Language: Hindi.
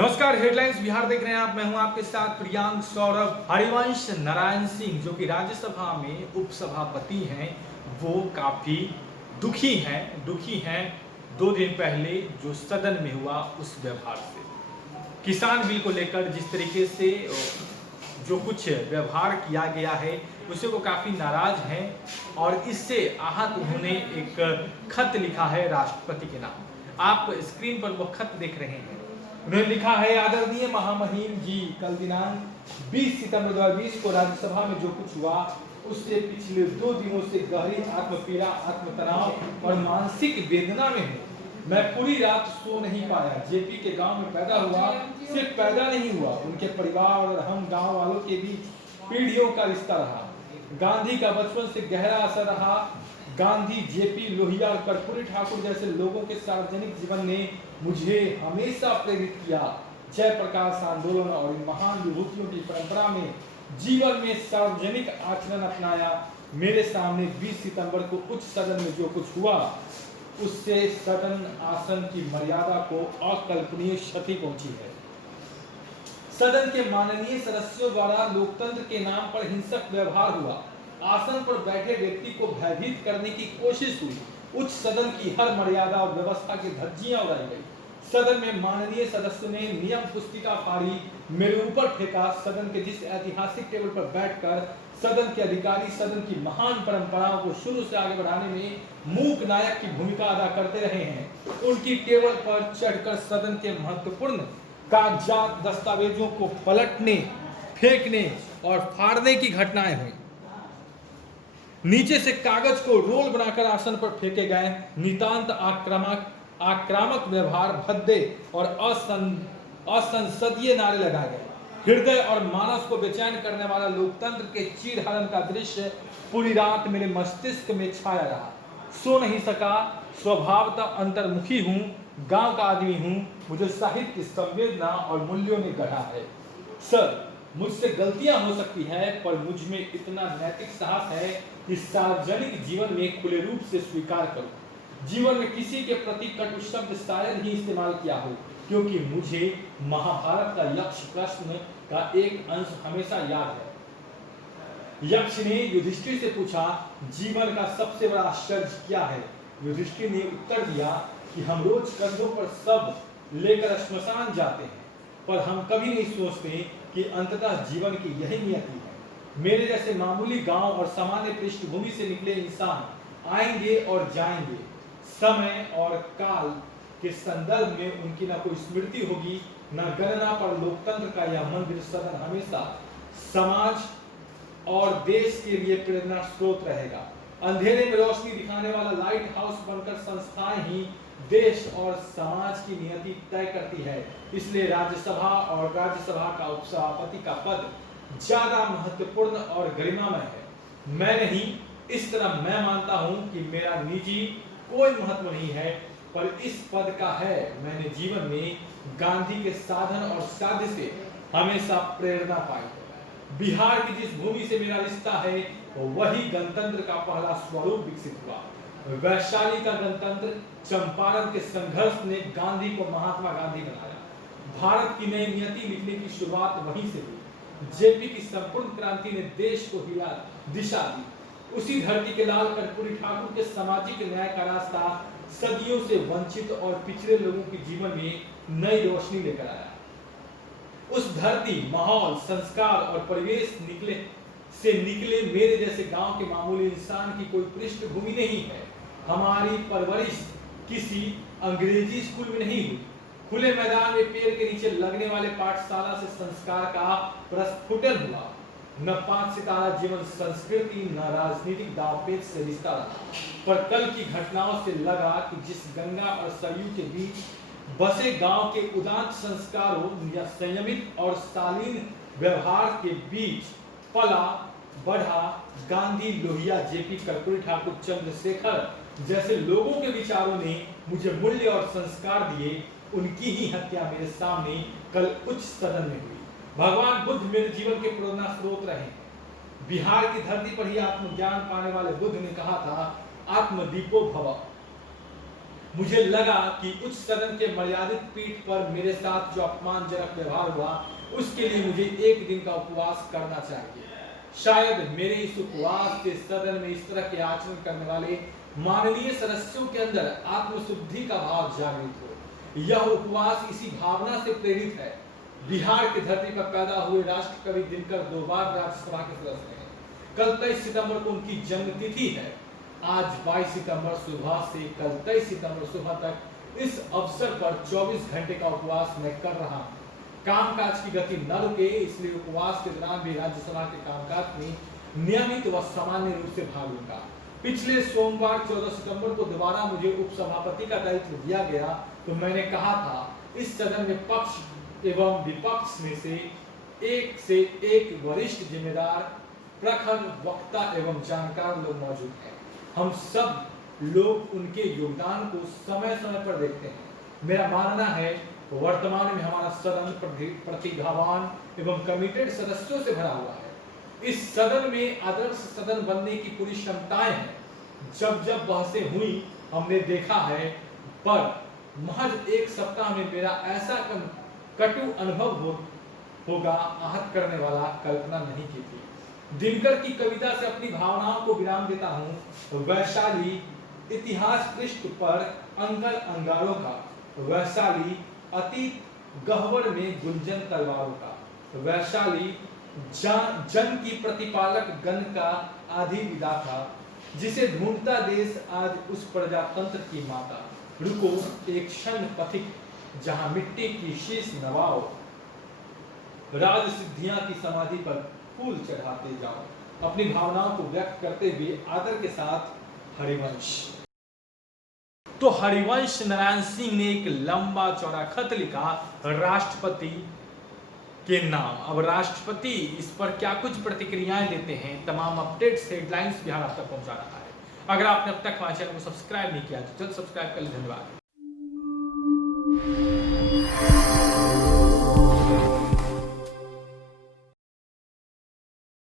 नमस्कार, हेडलाइंस बिहार देख रहे हैं आप। मैं हूं आपके साथ प्रियांक सौरभ। हरिवंश नारायण सिंह जो कि राज्यसभा में उपसभापति हैं, वो काफी दुखी हैं 2 दिन पहले जो सदन में हुआ उस व्यवहार से। किसान बिल को लेकर जिस तरीके से जो कुछ व्यवहार किया गया है उससे वो काफी नाराज हैं और इससे आहत उन्होंने एक खत लिखा है राष्ट्रपति के नाम। आप स्क्रीन पर वो खत देख रहे हैं। उन्होंने लिखा है, आदरणीय महामहिम जी, कल दिनांक 20 सितंबर 2020 को राज्यसभा में जो कुछ हुआ उससे पिछले 2 दिनों से गहरी आत्मपीड़ा, आत्मतनाव और मानसिक वेदना में हूँ। मैं पूरी रात सो नहीं पाया। जेपी के गांव में पैदा हुआ, सिर्फ पैदा नहीं हुआ, उनके परिवार और हम गांव वालों के बीच पीढ़ियों का रिश्ता रहा। गांधी का बचपन से गहरा असर रहा। गांधी, जेपी लोहिया और कर्पूरी ठाकुर जैसे लोगों के सार्वजनिक जीवन ने मुझे हमेशा प्रेरित किया। जयप्रकाश आंदोलन और इन महान विभूतियों की परंपरा में जीवन में सार्वजनिक आचरण अपनाया। मेरे सामने 20 सितंबर को उच्च सदन में जो कुछ हुआ उससे सदन आसन की मर्यादा को अकल्पनीय क्षति पहुंची है। सदन के माननीय सदस्यों द्वारा लोकतंत्र के नाम पर हिंसक व्यवहार हुआ। आसन पर बैठे व्यक्ति को भयभीत करने की कोशिश हुई। उच्च सदन की हर मर्यादा और व्यवस्था की धज्जियां उड़ाई गई। सदन में माननीय सदस्य ने नियम पुस्तिका फाड़ी, मेरे ऊपर फेंका। सदन के जिस ऐतिहासिक टेबल पर बैठकर सदन के अधिकारी सदन की महान परंपराओं को शुरू से आगे बढ़ाने में मूक नायक की भूमिका अदा करते रहे हैं, उनकी टेबल पर चढ़कर सदन के महत्वपूर्ण कागजात, दस्तावेजों को पलटने, फेंकने और फाड़ने की घटनाएं हुई। नीचे से कागज को रोल बनाकर आसन पर फेंके गए। नितांत आक्रामक व्यवहार, भद्दे और असंसदीय नारे लगाए गए। हृदय और मानस को बेचैन करने वाला लोकतंत्र के चीरहरण का दृश्य पूरी रात मेरे मस्तिष्क में छाया रहा। सो नहीं सका। स्वभावतः अंतर्मुखी हूँ, गांव का आदमी हूँ। मुझे साहित्य, संवेदना और मूल्यों ने गढ़ा है। सर, मुझसे गलतियां हो सकती है, पर मुझ में इतना नैतिक साहस है कि सार्वजनिक जीवन में खुले रूप से स्वीकार करूं। जीवन में किसी के प्रति कटु शब्द शायद ही इस्तेमाल किया हो, क्योंकि मुझे महाभारत का यक्ष प्रश्न का एक अंश हमेशा याद है। यक्ष ने युधिष्ठिर से पूछा, जीवन का सबसे बड़ा आश्चर्य क्या है? युधिष्ठिर ने उत्तर दिया कि हम रोज कंधों पर सब लेकर श्मशान जाते हैं, पर हम कभी नहीं सोचते कि अंततः जीवन की यही नियति है। मेरे जैसे मामूली गांव और सामान्य पृष्ठभूमि से निकले इंसान आएंगे और जाएंगे। समय और काल के संदर्भ में उनकी ना कोई स्मृति होगी, ना गणना, पर लोकतंत्र का यह मंदिर सदन हमेशा समाज और देश के लिए प्रेरणा स्रोत रहेगा। अंधेरे में रोशनी दिखाने वाला लाइट हाउस बनकर संस्थाएं ही देश और समाज की नियति तय करती है। इसलिए राज्यसभा और राज्यसभा का उपसभापति का पद ज्यादा महत्वपूर्ण और गरिमामय है। मैं नहीं, इस तरह मैं मानता हूं कि मेरा निजी कोई महत्व नहीं है, पर इस पद का है। मैंने जीवन में गांधी के साधन और साध्य से हमेशा प्रेरणा पाई है। बिहार की जिस भूमि से मेरा रिश्ता है वही गणतंत्र का पहला स्वरूप विकसित हुआ। वैशाली का गणतंत्र, चंपारण के संघर्ष ने गांधी को महात्मा गांधी बनाया। भारत की नई नियति लिखने की शुरुआत वहीं से हुई। जेपी की संपूर्ण क्रांति ने देश को दिशा दी। उसी धरती के लाल कर्पूरी ठाकुर के सामाजिक न्याय का रास्ता सदियों से वंचित और पिछड़े लोगों के जीवन में नई रोशनी लेकर आया। उस धरती, माहौल, संस्कार और परिवेश से निकले मेरे जैसे गांव के मामूली इंसान की कोई पृष्ठभूमि नहीं है। हमारी परवरिश किसी अंग्रेजी स्कूल में नहीं हुई। खुले मैदान में पेड़ के नीचे लगने वाले पाठशाला से संस्कार का प्रस्फुटन हुआ। न 5 सितारा जीवन संस्कृति, न राजनीतिक दावपेच से रिश्ता रहा, पर कल की घटनाओं से लगा कि जिस गंगा और सरयू के बीच बसे गांव के उदात्त संस्कारों या संयमित और शालीन व्यवहार के बीच पला बढ़ा गांधी, लोहिया, जेपी, कर्पूरी ठाकुर, चंद्रशेखर जैसे लोगों के विचारों ने मुझे मूल्य और संस्कार दिए। उनकी ही हत्या मेरे सामने कल उच्च सदन में हुई। भगवान बुद्ध मेरे जीवन के प्रेरणा स्रोत रहे हैं। बिहार की धरती पर ही आत्मज्ञान पाने वाले बुद्ध ने कहा था, आत्मदीपो भव। मुझे लगा कि उच्च सदन के मर्यादित पीठ पर मेरे साथ जो अपमानजनक व्यवहार हुआ उसके लिए मुझे एक दिन का उपवास करना चाहिए। शायद मेरे इस उपवास से सदन में इस तरह के आचरण करने वाले माननीय सदस्यों के अंदर आत्मशुद्धि का भाव जागृत हो। यह उपवास इसी भावना से प्रेरित है। बिहार की धरती पर पैदा हुए राष्ट्र कवि दिनकर 2 बार राज्यसभा के सदस्य हैं। कल 23 सितंबर को उनकी जन्मतिथि है। आज 22 सितंबर सुबह से कल 23 सितंबर सुबह तक इस अवसर पर 24 घंटे का उपवास मैं कर रहा हूँ। कामकाज की गति न रुके, इसलिए उपवास के दौरान भी राज्यसभा के कामकाज में नियमित व सामान्य रूप से भाग लूंगा। पिछले सोमवार 14 सितंबर को दोबारा मुझे उपसभापति का दायित्व दिया गया तो मैंने कहा था इस सदन में पक्ष एवं विपक्ष में से एक वरिष्ठ जिम्मेदार प्रखर वक्ता एवं जानकार लोग मौजूद हैं। हम सब लोग उनके योगदान को समय समय पर देखते हैं। मेरा मानना है वर्तमान में हमारा सदन प्रतिभावान एवं कमिटेड सदस्यों से भरा हुआ है। इस सदन में आदर्श सदन बनने की पूरी क्षमताएं हैं। जब जब बहसें हुई हमने देखा है, पर महज एक सप्ताह में मेरा ऐसा कटु अनुभव होगा आहत करने वाला कल्पना नहीं की थी। दिनकर की कविता से अपनी भावनाओं को विराम देता हूँ। वैशाली इतिहास पृष्ठ पर अंगल अंगारों का, वैशाली अतीत गह्वर में गुंजन तलवारों का, वैशाली जन की प्रतिपालक गण का आधी विदा था, जिसे ढूंढता देश आज उस प्रजातंत्र की माता। रुको एक क्षण पथिक, जहां मिट्टी की शीश नवाओ, राज सिद्धियां की समाधि पर फूल चढ़ाते जाओ। अपनी भावनाओं को व्यक्त करते हुए आदर के साथ हरिवंश। तो हरिवंश नारायण सिंह ने एक लंबा चौड़ा खत लिखा राष्ट्रपति के नाम। अब राष्ट्रपति इस पर क्या कुछ प्रतिक्रियाएं देते हैं, तमाम अपडेट्स हेडलाइंस बिहार आप तक पहुंचा रहा है। अगर आपने अब तक हमारे चैनल को सब्सक्राइब नहीं किया तो जल्द सब्सक्राइब कर लीजिए। धन्यवाद।